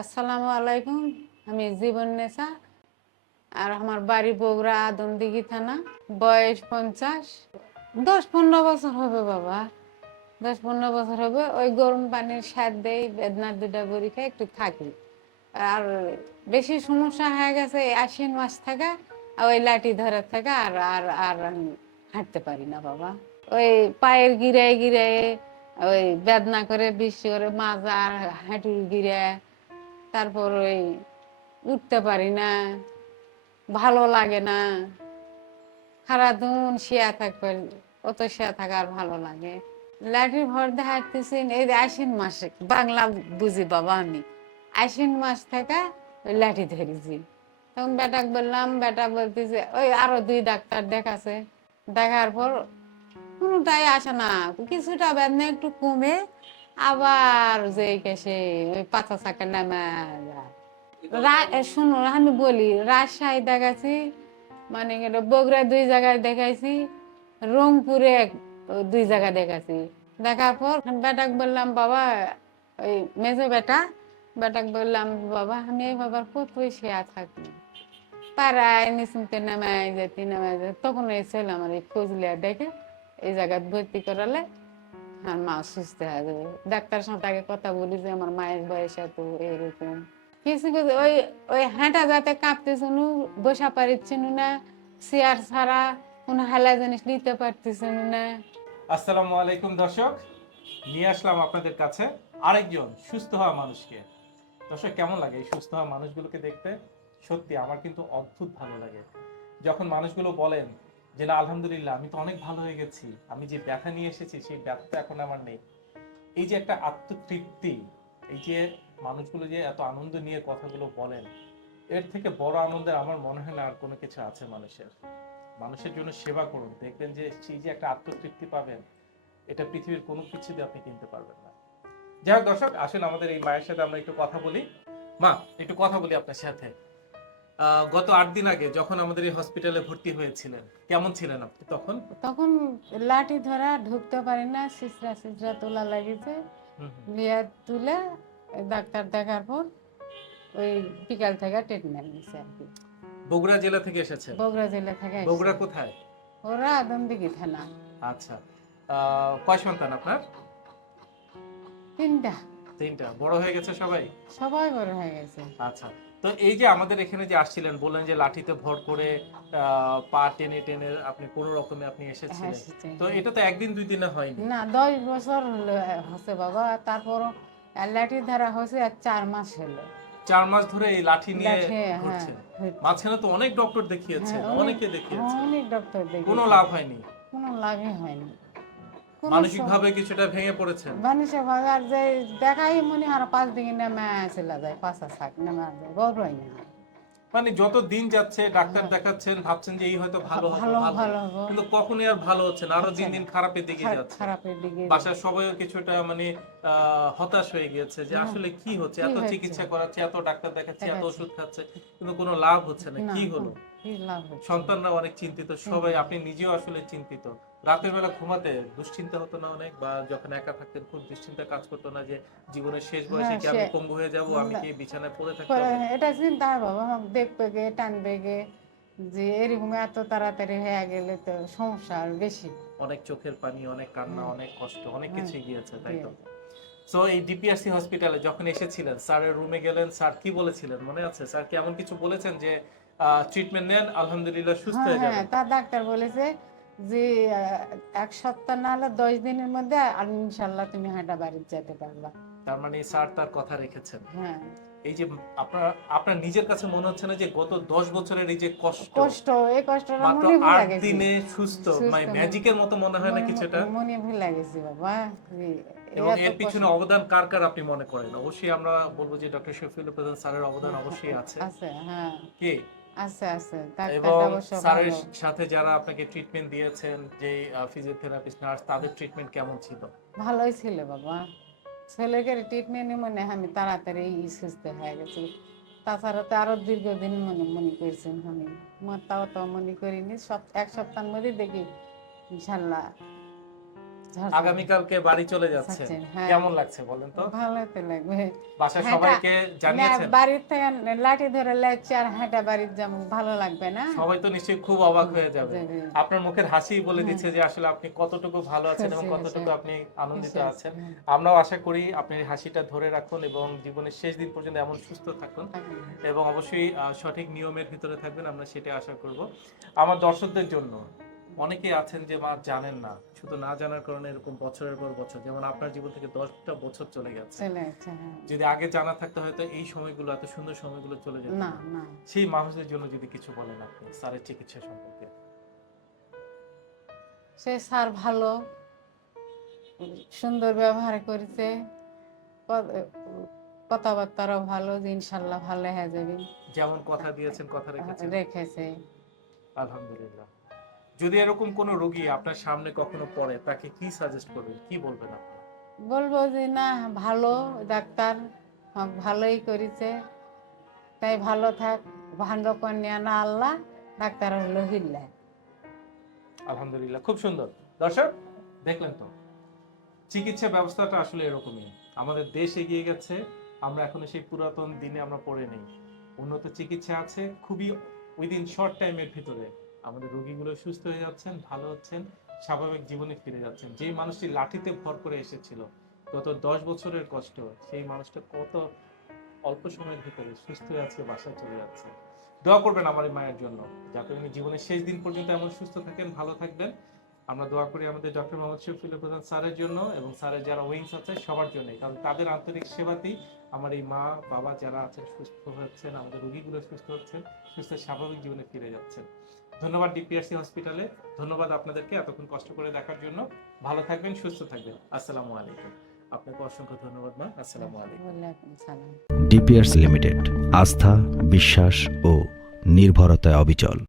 আসসালামু আলাইকুম। আমি জীবন নেশা আর আমার বাড়ি বগুড়া আদমদিঘি থানা। বয়স পঞ্চাশ। দশ পনেরো বছর হবে বাবা। দশ পনেরো বছর হবে। ওই গরম পানির স্বাদ দেই বেদনার দুটা বড়ি খাই, একটু থাকি। আর বেশি সমস্যা হয়ে গেছে আশ্বিন মাস থাকা, আর ওই লাঠি ধরে থাকা, আর আর আর আমি হাঁটতে পারি না বাবা। ওই পায়ের গিরায় গিরায়, ওই বেদনা করে বৃষ্টি করে মাজা, হাঁটুর গিরা তারপর ওই উঠতে পারি না, ভালো লাগে না। সারাদিন শিয়া থাকবে, অত শিয়া থাকা আর ভালো লাগে। লাঠির ভর হাঁটতেছি, এই যে আশ্বিন মাসে, বাংলা বুঝি বাবা আমি। আশ্বিন মাস থেকে ওই লাঠি ধরেছি। তখন বেটাক বললাম, বেটা বলতেছে, ওই আরও দুই ডাক্তার দেখাছে। দেখার পর কোনোটাই আসে না। কিছুটা বেদনা একটু কমে আবার যে সে ওই পাতা চাকা নামা শোনো, আমি বলি, রাজশাহী দেখাচ্ছি মানে বগুড়া দুই জায়গায় দেখাইছি, রংপুরে দুই জায়গায় দেখাচ্ছি দেখার পর বেটাক বললাম, বাবা, ওই মেজো বেটা। বেটাক বললাম, বাবা, আমি এই বাবার কতই শেয়া থাকি। পাড়ায় নিশ্চিন্তে নামায় যেতে নামায় যেতে তখন এই ছেলে আমার এই ফজলিয়া দেখে, এই জায়গায় ভর্তি করালে আর মা সুস্থ হয়ে যাবে ডাক্তারের সাথে আগে কথা বলি যে আমার মায়ের বয়স এত, এরকম। কিছু কিছু ওই ওই হাঁটা যাতে কাঁপতেছিল বসা পারিছিল না, চেয়ার ছাড়া কোনো হালা জিনিস নিতে পারতেছিল না। আসসালামু আলাইকুম দর্শক, নিয়ে আসলাম আপনাদের কাছে আরেকজন সুস্থ হওয়া মানুষকে। দর্শক, কেমন লাগে এই সুস্থ হওয়া মানুষগুলোকে দেখতে? সত্যি, আমার কিন্তু অদ্ভুত ভালো লাগে। যখন মানুষগুলো বলেন যে না, আলহামদুলিল্লাহ, আমি তো অনেক ভালো হয়ে গেছি। আমি যে ব্যথা নিয়ে এসেছি, সেই ব্যথাটা এখন আমার নেই। এই যে একটা আত্মতৃপ্তি, এই যে মানুষগুলো যে এত আনন্দ নিয়ে কথাগুলো বলেন, এর থেকে বড় আনন্দের আমার মনে হয় না আর কোনো কিছু আছে মানুষের। মানুষের জন্য সেবা করুন। দেখবেন যে সেই যে একটা আত্মতৃপ্তি পাবেন, এটা পৃথিবীর কোনো কিছু দিয়ে আপনি কিনতে পারবেন না। যাই হোক দর্শক, আসুন আমাদের এই মায়ের সাথে আমরা একটু কথা বলি। মা, একটু কথা বলি আপনার সাথে। গত আট দিন আগে যখন আমাদের এই হসপিটালে ভর্তি হয়েছিলেন কেমন ছিলেন আপনি তখন? তখন লাঠি ধরা ঢুকতে পারি না সিসরা সিসরা তোলা হুম হুম। তুলে ডাক্তার দেখার পর ওই বিকাল থেকে ট্রিটমেন্ট নিচ্ছে আর কি। বগুড়া জেলা থেকে এসেছেন? বগুড়া জেলা থেকে এসেছে। বগুড়া কোথায়? ওরা আদমদিঘি থানা। আচ্ছা। কয় সন্তান আপনার? তিনটা। তিনটা। বড় হয়ে গেছে সবাই? সবাই বড় হয়ে গেছে। আচ্ছা। তো এই যে আমাদের এখানে যে আসছিলেন বললেন যে লাঠিতে ভর করে পা টেনে টেনে আপনি কোনো রকমে আপনি হ্যাঁ এসেছিলেন তো এটা তো একদিন দুই দিনে হয়নি? না দশ বছর হচ্ছে বাবা। তারপর লাঠি ধরা হয়েছে আর চার মাস হলো। চার মাস ধরে এই লাঠি নিয়ে হ্যাঁ, ঘুরছেন? মাঝখানে তো অনেক ডক্টর দেখিয়েছেন হ্যাঁ, অনেকে দেখিয়েছেন। অনেক ডক্টর কোনো লাভ হয়নি? কোনো লাভই হয়নি। মানসিক ভাবে কিছুটা ভেঙে পড়েছেন? যে দেখাই মনে হয় পাঁচ দিকে নেমে চলে যায় পাঁচা শাক নেমে যায় না। মানে যত দিন যাচ্ছে ডাক্তার দেখাচ্ছেন ভাবছেন যে এই হয়তো ভালো হ্যাঁ। ভালো ভালো। কিন্তু কখনোই আর ভালো হচ্ছে না আরও দিন দিন খারাপের দিকে যাচ্ছে। খারাপের দিকে বাসার সবাই কিছুটা মানে হতাশ হয়ে গিয়েছে যে আসলে কি হচ্ছে? এত চিকিৎসা করাচ্ছে এত ডাক্তার দেখাচ্ছে এত ওষুধ খাচ্ছে কিন্তু কোনো লাভ হচ্ছে না। কি হলো? সন্তানরা অনেক চিন্তিত সবাই আপনি নিজেও আসলে চিন্তিত। রাতের বেলা ঘুমাতে দুশ্চিন্তা হতো না অনেক বা যখন একা থাকতেন খুব দুশ্চিন্তা কাজ করতো না যে জীবনের শেষ বয়সে হ্যাঁ, কি আমি পঙ্গু হয়ে যাব আমি কি বিছানায় পড়ে থাকতে এটা চিন্তা হয় বাবা দেখবে গে টানবে গে যে এরকম এত তাড়াতাড়ি হয়ে গেলে তো সমস্যা আর বেশি। অনেক চোখের পানি অনেক কান্না অনেক কষ্ট অনেক কিছু গিয়েছে তাই তো? সো এই ডিপিআরসি হসপিটালে যখন এসেছিলেন স্যারের রুমে গেলেন স্যার কি বলেছিলেন মনে আছে? স্যার কি এমন কিছু বলেছেন যে ট্রিটমেন্ট নেন আলহামদুলিল্লাহ সুস্থ হ্যাঁ হয়ে হ্যাঁ যাবেন? তার ডাক্তার বলেছে যে এক সপ্তাহ না হলে দশ দিনের মধ্যে আর ইনশাল্লাহ তুমি হাঁটা বাড়িতে যেতে পারবা। তার মানে স্যার তার কথা রেখেছেন? হ্যাঁ। এই যে আপনার আপনার নিজের কাছে মনে হচ্ছে না যে গত দশ বছরের এই যে কষ্ট কষ্ট এই কষ্টটা মনে ভুলে গেছি। দিনে সুস্থ মানে ম্যাজিকের মতো মনে হয় না কিছুটা? মনে ভুলে গেছি বাবা। এবং এর পিছনে অবদান কার কার আপনি মনে করেন? অবশ্যই আমরা বলব যে ডক্টর শফিউল প্রধান স্যারের অবদান অবশ্যই আছে। আছে হ্যাঁ। কি? আছে এবং স্যারের সাথে যারা আপনাকে ট্রিটমেন্ট দিয়েছেন যে ফিজিওথেরাপিস্ট নার্স তাদের ট্রিটমেন্ট কেমন ছিল? ভালোই ছিল বাবা। ছেলেকে ট্রিটমেন্ট মনে আমি তাড়াতাড়ি সুস্থ হয়ে গেছি। তাছাড়া তো আরও দীর্ঘদিন মনে মনে করছেন আমি তাও তো মনে করিনি সব এক সপ্তাহের মধ্যে দেখি ইনশাল্লাহ। আগামীকালকে বাড়ি চলে যাচ্ছে যাচ্ছেন, হ্যাঁ। কেমন লাগছে বলেন তো? ভালো তো লাগবে। বাসায় হ্যাঁ, সবাইকে জানিয়েছেন? থেকে লাঠি ধরে লেকচার হাঁটা বাড়ির যেমন ভালো লাগবে না। সবাই তো নিশ্চয়ই খুব অবাক হয়ে যাবে। আপনার মুখের হাসি বলে হ্যাঁ। দিচ্ছে যে আসলে আপনি কতটুকু ভালো আছেন এবং কতটুকু আপনি আনন্দিত আছেন। আমরাও আশা করি আপনি হাসিটা ধরে রাখুন এবং জীবনের শেষ দিন পর্যন্ত এমন সুস্থ থাকুন। এবং অবশ্যই সঠিক নিয়মের ভিতরে থাকবেন আমরা সেটা আশা করব। আমার দর্শকদের জন্য অনেকেই আছেন যে মা জানেন না শুধু না জানার কারণে এরকম বছরের পর বছর যেমন আপনার জীবন থেকে দশটা বছর চলে গেছে। হ্যাঁ। যদি আগে জানা থাকতে হয়তো এই সময়গুলো এত সুন্দর সময়গুলো চলে যেত না সেই মানুষদের জন্য যদি কিছু বলেন আপনি স্যারের চিকিৎসা সম্পর্কে। সে স্যার ভালো সুন্দর ব্যবহার করেছে কথাবার্তারও ভালো যে ইনশাল্লাহ ভালো হয়ে যাবে। যেমন কথা দিয়েছেন কথা রেখেছেন। রেখেছে। আলহামদুলিল্লাহ। যদি এরকম কোন রোগী আপনার সামনে কখনো পড়ে তাকে কি সাজেস্ট করবেন? কি বলবেন আপনি? বলব যে না ভালো ডাক্তার ভালোই করেছে। তাই ভালো থাক ভালো কন্যা না আল্লাহ ডাক্তার হলো হিল্লা। আলহামদুলিল্লাহ খুব সুন্দর। দর্শক দেখলেন তো চিকিৎসা ব্যবস্থাটা আসলে এরকমই। আমাদের দেশ এগিয়ে গেছে আমরা এখনও সেই পুরাতন দিনে আমরা পড়ে নেই। উন্নত চিকিৎসা আছে খুবই উইদিন শর্ট টাইমের ভিতরে। আমাদের রোগীগুলো সুস্থ হয়ে যাচ্ছেন, ভালো হচ্ছেন, স্বাভাবিক জীবনে ফিরে যাচ্ছেন। যে মানুষটি লাঠিতে ভর করে এসেছিল, গত দশ বছরের কষ্ট, সেই মানুষটা কত অল্প সময়ের ভিতরে সুস্থ হয়ে আজকে বাসায় চলে যাচ্ছে। দোয়া করবেন আমার এই মায়ের জন্য, যাতে উনি জীবনের শেষ দিন পর্যন্ত এমন সুস্থ থাকেন, ভালো থাকবেন। আমরা দোয়া করি আমাদের ডক্টর মোহাম্মদ শফিউল প্রধান স্যারের জন্য এবং স্যারের যারা উইংস আছে সবার জন্য কারণ তাদের আন্তরিক সেবাতেই আমার এই মা বাবা যারা আছেন সুস্থ হচ্ছেন আমাদের রোগীগুলো সুস্থ হচ্ছেন সুস্থ স্বাভাবিক জীবনে ফিরে যাচ্ছেন। ধন্যবাদ ডিপিআরসি হসপিটালে। ধন্যবাদ আপনাদেরকে এতক্ষণ কষ্ট করে দেখার জন্য। ভালো থাকবেন সুস্থ থাকবেন। আসসালামু আলাইকুম। আপনাকে অসংখ্য ধন্যবাদ মা। আসসালামু আলাইকুম। ডিপিয়ার্স লিমিটেড আস্থা বিশ্বাস ও নির্ভরতায় অবিচল।